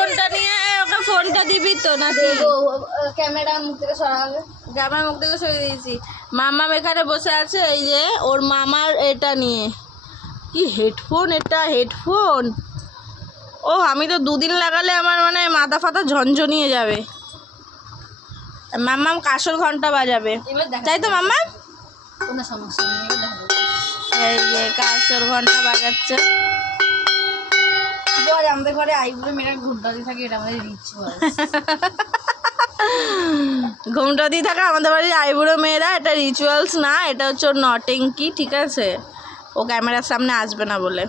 হেডফোনটা নিয়ে ওকে ফোনটা দিবি তো না? ক্যামেরা মুখ থেকে সরাবে, ক্যামেরা মুখ থেকে সরিয়ে দিয়েছি। মাম্মাম এখানে বসে আছে, এই যে ওর মামার এটা নিয়ে। কি হেডফোন এটা? হেডফোন? ও আমি তো 2 দিন লাগালে আমার মানে মাথা ফাতা ঝনঝনিয়ে যাবে। মাম্মাম কাঁসর ঘন্টা বাজাবে, তাই তো মাম্মাম? কোনো সমস্যা নেই, এবার দেখা যাবে। এই যে কাঁসর ঘন্টা বাজাচ্ছে। বল আমাদের ঘরে আইবুড়ো মেয়েরা ঘুমটা দিয়ে থাকে, এটা আমাদের রিচুয়াল। ঘুমটা দিয়ে থাকে আমাদের বাড়ির আইবুড়ো মেয়েরা, এটা রিচুয়ালস না, এটা হচ্ছে ওর নটিংকি, ঠিক আছে? ও ক্যামেরার সামনে আসবে না বলে।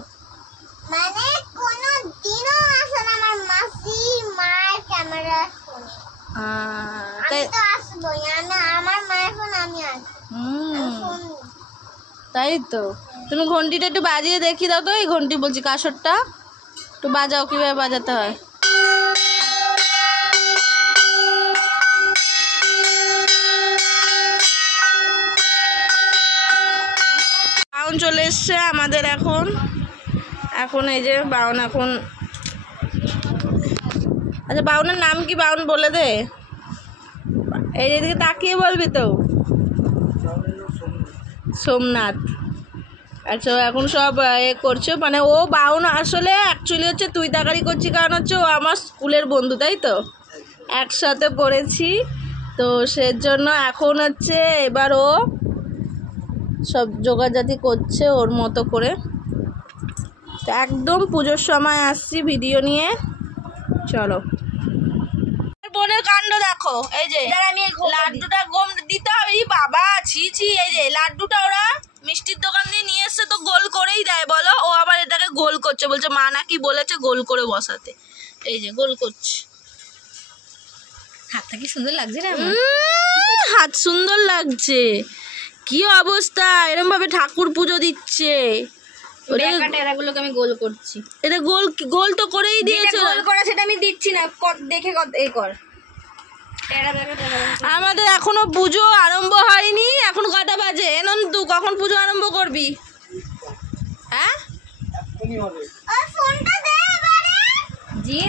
মানে কোনো দিনও আসে না আমার মাসি মার ক্যামেরা ফোনে। আমি তো আসবোই, আমি আমার মায়ের ফোন আমি আসবো। তাই তো। তুমি ঘন্টিটা একটু বাজিয়ে দেখি দাও তো। এই ঘন্টি বলছি, কাঁসরটা একটু বাজাও, কিভাবে বাজাতে হয়। বাউন চলে এসছে আমাদের এখন। এই যে বাউন এখন, আচ্ছা বাউনের নাম কি? বাউন বলে দে। এই দিকে তাকিয়ে বলবি তো। সোমনাথ। আচ্ছা এখন সব করছো, মানে ও বাউন আসলে অ্যাকচুয়ালি হচ্ছে তুই তাকারি করছি, কারণ হচ্ছে ও আমার স্কুলের বন্ধু, তাই তো? একসাথে পড়েছি তো, সেজন্য এখন হচ্ছে এবার ও সব জোগাড়জাতি করছে ওর মতো করে। তো একদম পুজোর সময় আসছি ভিডিও নিয়ে, চলো। বোনের কাণ্ড দেখো, এই যে লাড্ডুটা গম দিতে হবে। বাবা ছি ছি, এই যে লাড্ডুটা ওরা মিষ্টির দোকান দিয়ে নিয়ে এসছে, তো গোল করেই দেয় বলো। ও আবার এটাকে গোল করছে, বলছে মা নাকি বলেছে গোল করে বসাতে। এই যে গোল করছে। হাতটা কি সুন্দর লাগছে না? হাত সুন্দর লাগছে। কি অবস্থা, এরকম ভাবে ঠাকুর পুজো দিচ্ছে। এরাগুলোকে আমি গোল করছি। এটা গোল গোল তো করেই দিয়েছে। গোল করে সেটা আমি দিচ্ছি না, দেখে এই কর। আমাদের এখনো পুজো আরম্ভ হয়নি। এখন কটা বাজে? নন্দু কখন পুজো আরম্ভ করবি? হ্যাঁ ওই ফোনটা দে এবারে। জি